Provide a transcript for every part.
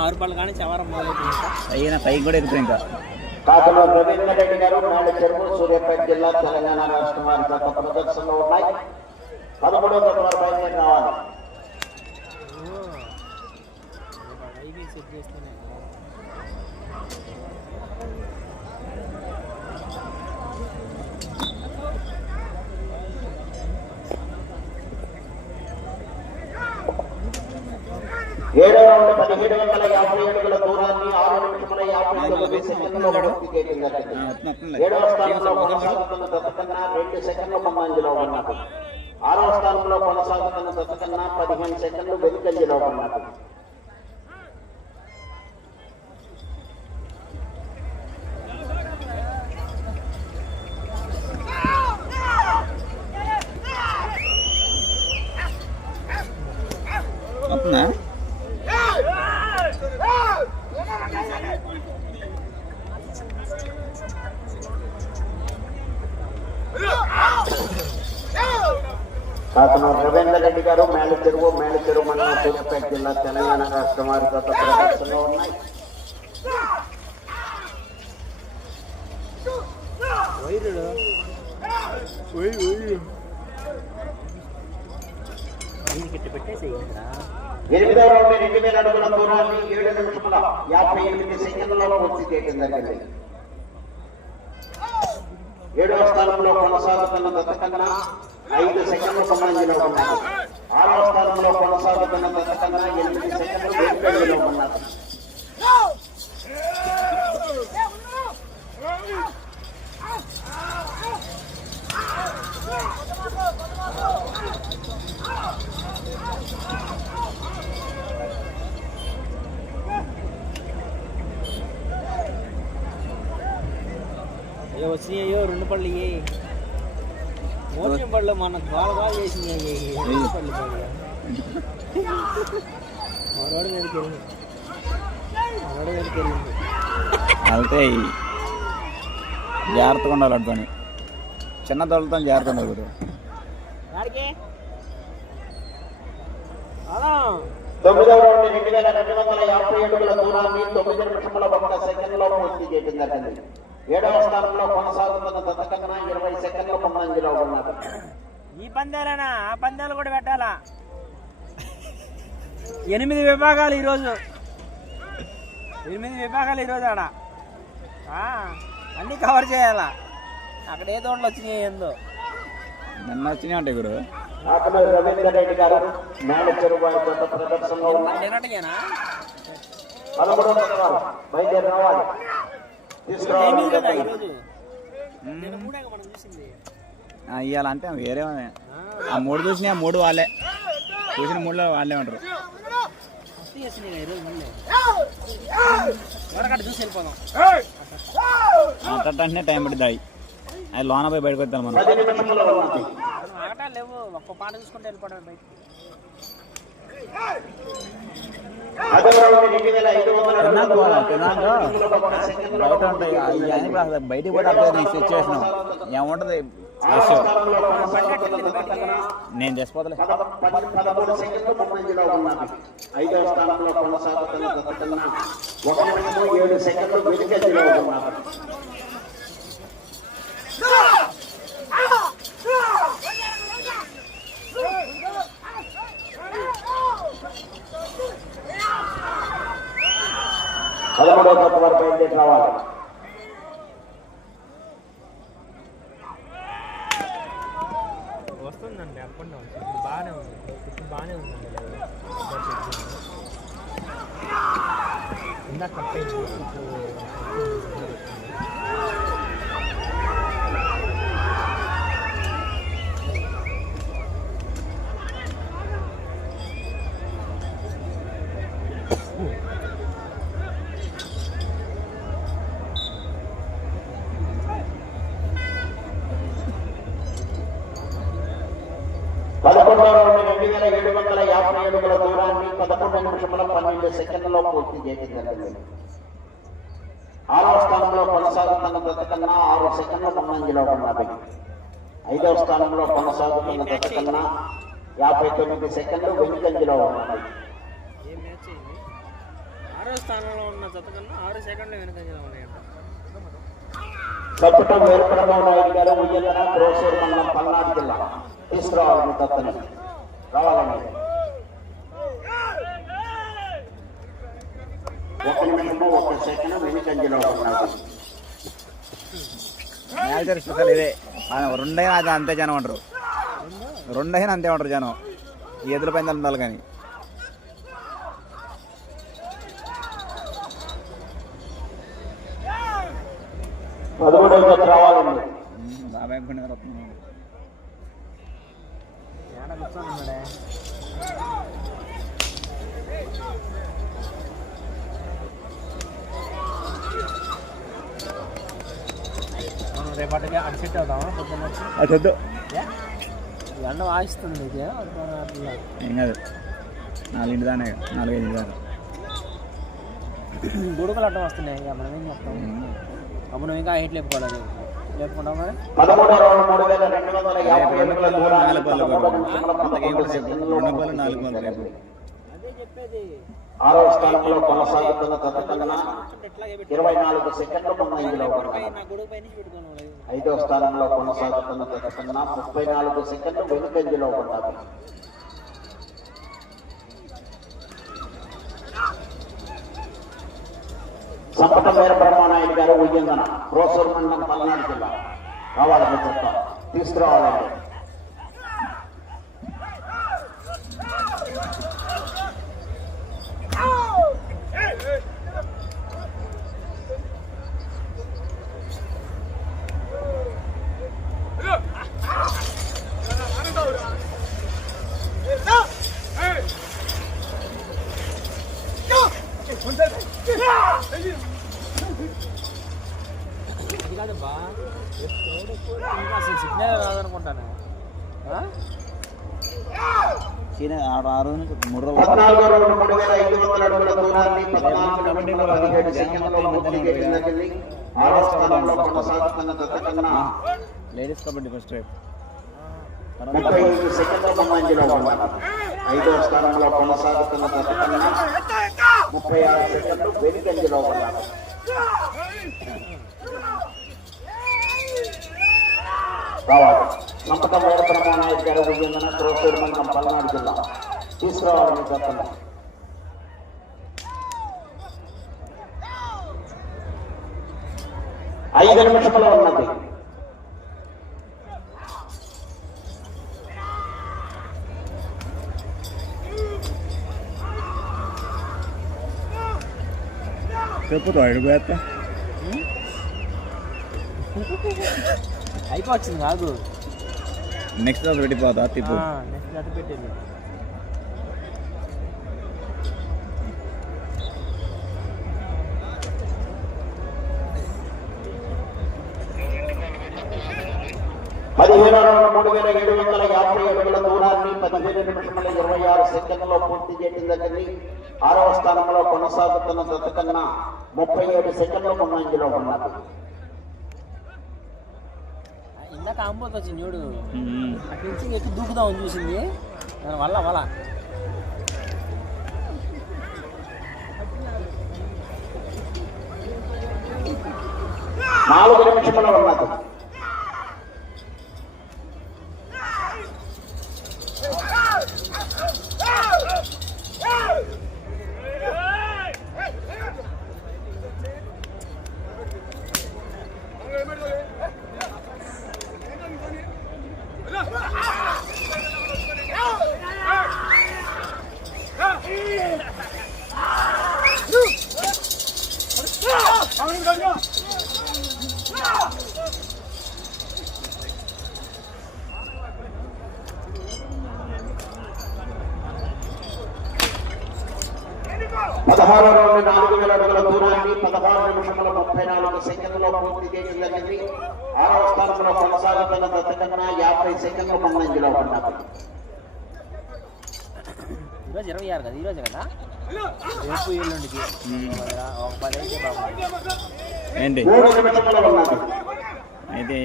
ఆరు పళ్ళు కానీ చవరం మొదలైపోయింది పైకి కూడా ఎక్కుతాయి ఇంకా. కాకలో రవీంద్ర రెడ్డి గారు మేడ చెరువు సూర్యాపేట జిల్లా తెలంగాణ రాష్ట్రం వారి గత ప్రదర్శనలో ఉన్నాయి. పదమూడవ గత వారు బయలుదేరి రావాలి? ఓ. పదిహేడు వందల యాభై అడుగుల దూరాన్ని ఆరు నిమిషముల యాభై తొమ్మిది సెకండ్లలో పూర్తి ఏడవ స్థానంలో కొనసాగుతున్న దత్తకన్నా రెండు సెకండ్ల ముందంజలో ఉన్నారు ఆరవ స్థానంలో కొనసాగుతున్న దత్తకన్నా పదిహేను సెకండ్లు వెనుకంజలో ఉన్నారు వస్తుందా అతను రవీంద్ర రెడ్డి గారు మేల చెరువు మేల చెరువు మండలం సూర్యాపేట జిల్లా తెలంగాణ రాష్ట్రం వారి గత ప్రదర్శనలో ఉన్నాయి వైరుడు? దీనికి ఇట్టు పెట్టేసి ఇక్కడ ఎనిమిదవ రౌండ్ రెండు వేల అడుగుల దూరాన్ని ఏడు నిమిషముల యాభై ఎనిమిది సెకండ్లలో పూర్తి చేయడం జరిగింది. ఏడవ స్థానంలో కొనసాగుతున్న దత్తకన్నా ఐదు సెకండ్ల ముందంజలో ఉన్నారు ఆరవ స్థానంలో కొనసాగుతున్న దత్తకన్నా ఎనిమిది సెకండ్లు ఉన్నారు ఏ వచ్చినాయో రెండు పళ్ళు పళ్ళు మన గోల గోల చేసినాయి రెండు పళ్ళు పళ్ళు. మనోడు దగ్గరికి వెళ్ళింది. మనోడు దగ్గరికి వెళ్ళింది. వెళ్తే జాగ్రత్తగా ఉండాలి అడుగుతాను చిన్న దొరలతో జాగ్రత్త ఉండాలి గురు వాడికి. అలా తొమ్మిదవ రౌండ్ రెండు వేల రెండు వందల యాభై దూరాన్ని తొమ్మిది నిమిషముల సెకండ్లో పూర్తి ఏడవ స్థానంలో కొనసాగుతున్న దత్తకన్నా ఇరవై సెకండ్ల ముందంజలో ఉన్నారు. ఈ పందాలేనా ఆ పందాలు కూడా పెట్టాలా? ఎనిమిది విభాగాలు ఈరోజు. ఎనిమిది విభాగాలు ఈరోజు ఆడ. ఆ, అన్నీ కవర్ చేయాలా? అక్కడ ఏ తోటలు వచ్చినాయి ఏందో నిన్న వచ్చినాయి ఉంటాయి గురు రెడ్డి గారు ప్రదర్శనలో పదమూడవ వారు బయలుదేరి రావాలి. ఇవ్వాలంటే వేరే ఆ, మూడు చూసిన ఆ మూడు వాళ్ళే. చూసిన మూడులో వాళ్ళే ఉంటారు. అంతటనే టైం పడుతుంది అవి అది లోన పోయి బయటకు వద్దాం మనం. లేవు ఒక్క పాట చూసుకుంటే వెళ్ళిపోవడం బయట బయట ఉంటాయి బయటికి కూడా సిచ్యువేషన్ ఏముంటది నేను చచ్చిపోతలే ఐదవ స్థానంలో కొనసాగుతున్న ఒక నిమిషము ఏడు సెకండ్లు పదమూడవ తప్పు వారు బయలుదేరి రావాలి వస్తుందండి అప్ అండ్ డౌన్ ఇప్పుడు బాగానే ఉంది. ఇప్పుడు బాగానే ఉందండి ఇందాక కట్ ఇప్పుడు పదకొండవ రెండు వేల ఏడు వందల యాభై అడుగుల దూరాన్ని పదకొండు నిమిషముల పన్నెండు సెకండ్లలో పూర్తి చేయడం ఆరవ స్థానంలో కొనసాగుతున్న దత్త కన్నా ఆరు సెకండ్ల ముందంజలో ఉన్నది ఐదవ స్థానంలో కొనసాగుతున్న దత్త కన్నా యాభై తొమ్మిది సెకండ్లు వెనుకంజలో ఉన్నది ఆరో స్థానంలో ఉన్న జత కన్నా ఆరు సెకండ్లు వెనుకంజలో ఉన్నాయంట ప్రస్తుతం వేరుపడమో నాయుడు గారు ఉయ్యలన గ్రోసూరు మండలం పల్నాడు జిల్లా. తీసుకురావాలని దత్తని రావాలని ఒక నిమిషము ఒక సెకండ్ వెనుకంజలో ఉన్నాడు. మ్యాచ్ స్పెషల్ ఇదే. ఆ, రెండైనా అది అంతే జనం అంటారు. రెండైనా అంతే ఉంటారు జనం. ఈ ఎదురు పైన ఉండాలి కానీ. పదమూడవ రావాలండి బాబాయ్ పండుగ వస్తున్నాడు ఏడ కూర్చొని ఉన్నాడే మనం రేపటికి అటు సెట్ అవుతామా పొద్దున్న వచ్చి? అది వద్దు. ఎండ వాయిస్తుంది అట్లా ఏం కాదు. నాలుగింటి దానే నాలుగైదు దాకా. గుడుకలు అడ్డం వస్తున్నాయి ఇక మనం ఏం చెప్తాం అప్పుడు నువ్వు ఇంకా హైట్ లేపుకోవాలి పదమూడు రౌండ్ మూడు వేల రెండు వందల యాభై నాలుగు నాలుగు స్థానంలో కొనసాగుతున్న జత ఇరవై నాలుగు సెకండ్లు ముందంజలో స్థానంలో కొనసాగుతున్న జత ముప్పై నాలుగు సెకండ్లు వెనుకంజలో ఉన్నాయి సంపట మేర బ్రహ్మానాయుడు గారు ఉయ్యందన ప్రోసూర్ మండలం పల్నాడు జిల్లా. కావాలని చెప్తా. తీసుకురావాలండి ఇది కాదబ్బా ఇంకా అసలు సిగ్నల్ రాదనుకుంటాను ఆ? సీన ఆరు ఆరు నుంచి మూడు రోజులు పద్నాలుగు రెండు మూడు వేల ఐదు వందల అడుగుల దూరాన్ని పద్నాలుగు నిమిషముల పదిహేడు సెకండ్లలో పూర్తి చేసిందని కొనసాగుతున్న జత కన్నా లేడీస్ కబడ్డీ ఫస్ట్ రేపు. ముప్పై ఐదు సెకండ్ల ముందంజలో ఉన్నారు ఐదో స్థానంలో కొనసాగుతున్న కన్నా ముప్పై ఆరు సెకండ్లు వెనుకంజలో ఉన్నారు సంపద వేరప్రమాణాయుడు గారు విజయందన క్రోసూరు మండలం పల్నాడు జిల్లా తీసుకురావాలని చెప్తున్నాం ఐదు నిమిషంలో ఉన్నది చెప్పుతో అయిపోవచ్చింది కాదు నెక్స్ట్ రోజు పెట్టిపోతా తిప్పు. నెక్స్ట్ అటు పెట్టింది. పదిహేను రెండు మూడు వేల ఏడు వందల యాభై అడుగుల దూరాన్ని పదిహేను నిమిషముల ఇరవై ఆరు సెకండ్లలో పూర్తి చేయడం ఆరవ స్థానంలో కొనసాగుతున్న జత కన్నా ముప్పై ఏడు సెకండ్ల ముందంజలో ఉన్నారు ఇందాక అంబోత్ వచ్చింది చూడు. అటు నుంచి ఎక్కి దూకుదామని చూసింది. దాని వల్ల వల్ల నాలుగు నిమిషముల ఉన్నది పదహారు నుండి నాలుగు వేల అడుగుల దూరాన్ని పదహారు నిమిషముల ముప్పై నాలుగు సెకండ్లలో పూర్తి చేయగలిగింది ఆరవ స్థానంలో కొనసాగుతున్న జత కన్నా యాభై సెకండ్ల ముందంజలో ఉన్నారు ఈరోజు ఇరవై ఆరు కదా ఈరోజు కదా? రేపు ఎల్లుండికి ఒక పది అయితే బాగుంది ఏంటి ఉన్నది అయితే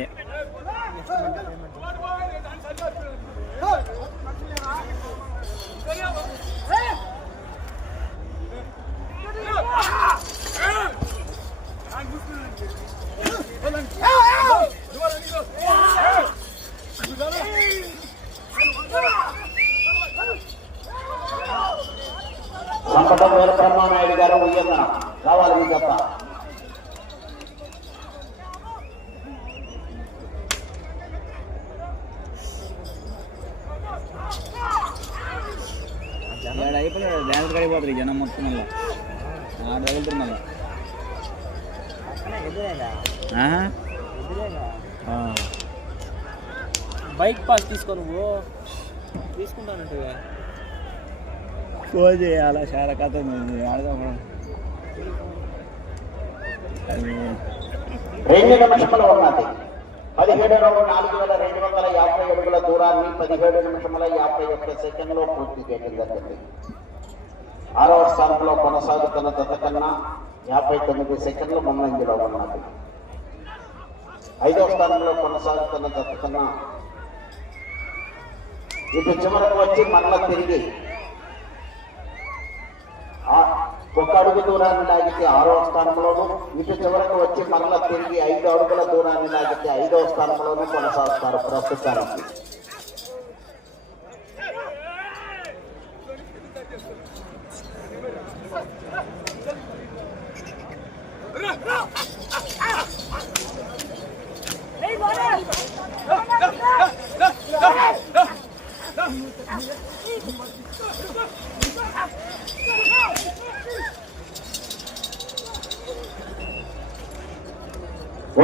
కావాలి మీ చెప్తా ఏడు అయిపోలేదు డ్యాన్స్ కడిపోతుంది జనం మొత్తం మళ్ళీ. ఆడ తగులుతుంది మళ్ళీ. బైక్ పాస్ తీసుకో నువ్వు. తీసుకుంటానంటే ఫోన్ చేయాలా? చాలా కథ అది రెండు నిమిషములు ఉన్నది. పదిహేడు రెండు నాలుగు వేల రెండు వందల యాభై అడుగుల దూరాన్ని పదిహేడు నిమిషముల యాభై ఒక్క సెకండ్లో పూర్తి చేయడం జరిగింది. ఆరవ స్థానంలో కొనసాగుతున్న జత కన్నా యాభై తొమ్మిది సెకండ్లు ముందంజలో ఉన్నది. ఐదవ స్థానంలో కొనసాగుతున్న జత కన్నా ఇటు చివరకు వచ్చి మరల తిరిగి ఆ- ఒక అడుగు దూరాన్ని లాగితే ఆరో స్థానంలోను ఇటు చివరకు వచ్చి మరల తిరిగి ఐదు అడుగుల దూరాన్ని లాగితే ఐదో స్థానంలోను కొనసాగుతారు ప్రస్తుతానికి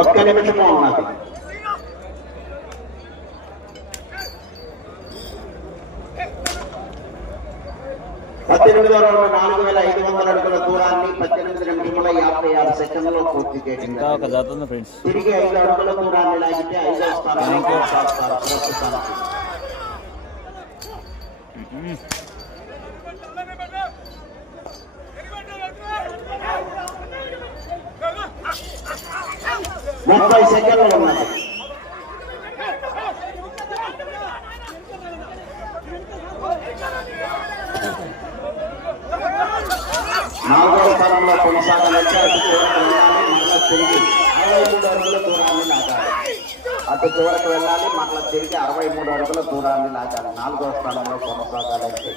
ఒక్క నిమిషము ఉన్నది. పద్దెనిమిదో రౌండ్ నాలుగు వేల ఐదు వందల అడుగుల దూరాన్ని పద్దెనిమిది నిమిషముల యాభై ఆరు సెకండ్లలో పూర్తి ఫ్రెండ్స్. తిరిగి ఐదు అడుగుల దూరాన్ని లాగితే స్థానంలో కొనసాగుతారు ప్రస్తుతానికి ముప్పై సెకండ్లు ఉన్నాయి నాలుగో స్థానంలో కొనసాగాలంటే అటు చివరకు వెళ్ళాలి మళ్ళా తిరిగి అరవై మూడు అడుగుల దూరాన్ని లాగాలి అటు చివరకు వెళ్ళాలి మళ్ళా తిరిగి అరవై మూడు అడుగుల దూరాన్ని లాగాలి నాలుగో స్థానంలో కొనసాగాలంటే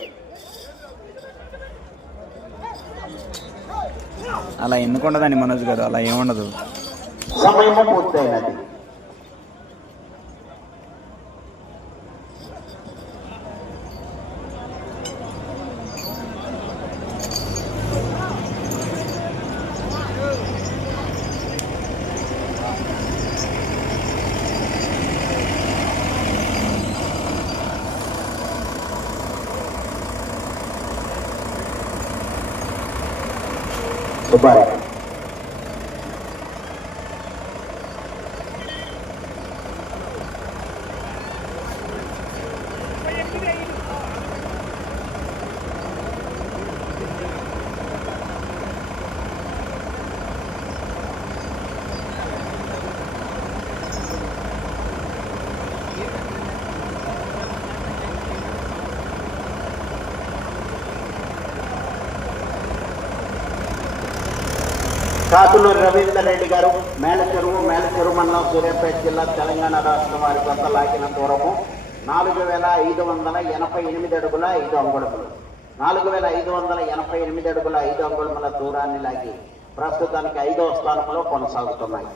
అలా ఎందుకు ఉండదండి మనోజ్ గారు? అలా ఏముండదు సమయము పూర్తయినది సుబ్బారావు కాకులూరు రవీందర్ రెడ్డి గారు మేలచెరువు మేలచెరువు మండలం సూర్యాపేట జిల్లా తెలంగాణ రాష్ట్రం వారి కొత్త లాగిన దూరము. నాలుగు వేల ఐదు వందల ఎనభై ఎనిమిది అడుగుల ఐదు అంగుళములు. నాలుగు వేల ఐదు వందల ఎనభై ఎనిమిది అడుగుల ఐదు అంగుళముల దూరాన్ని లాగి ప్రస్తుతానికి ఐదవ స్థానంలో కొనసాగుతున్నాయి.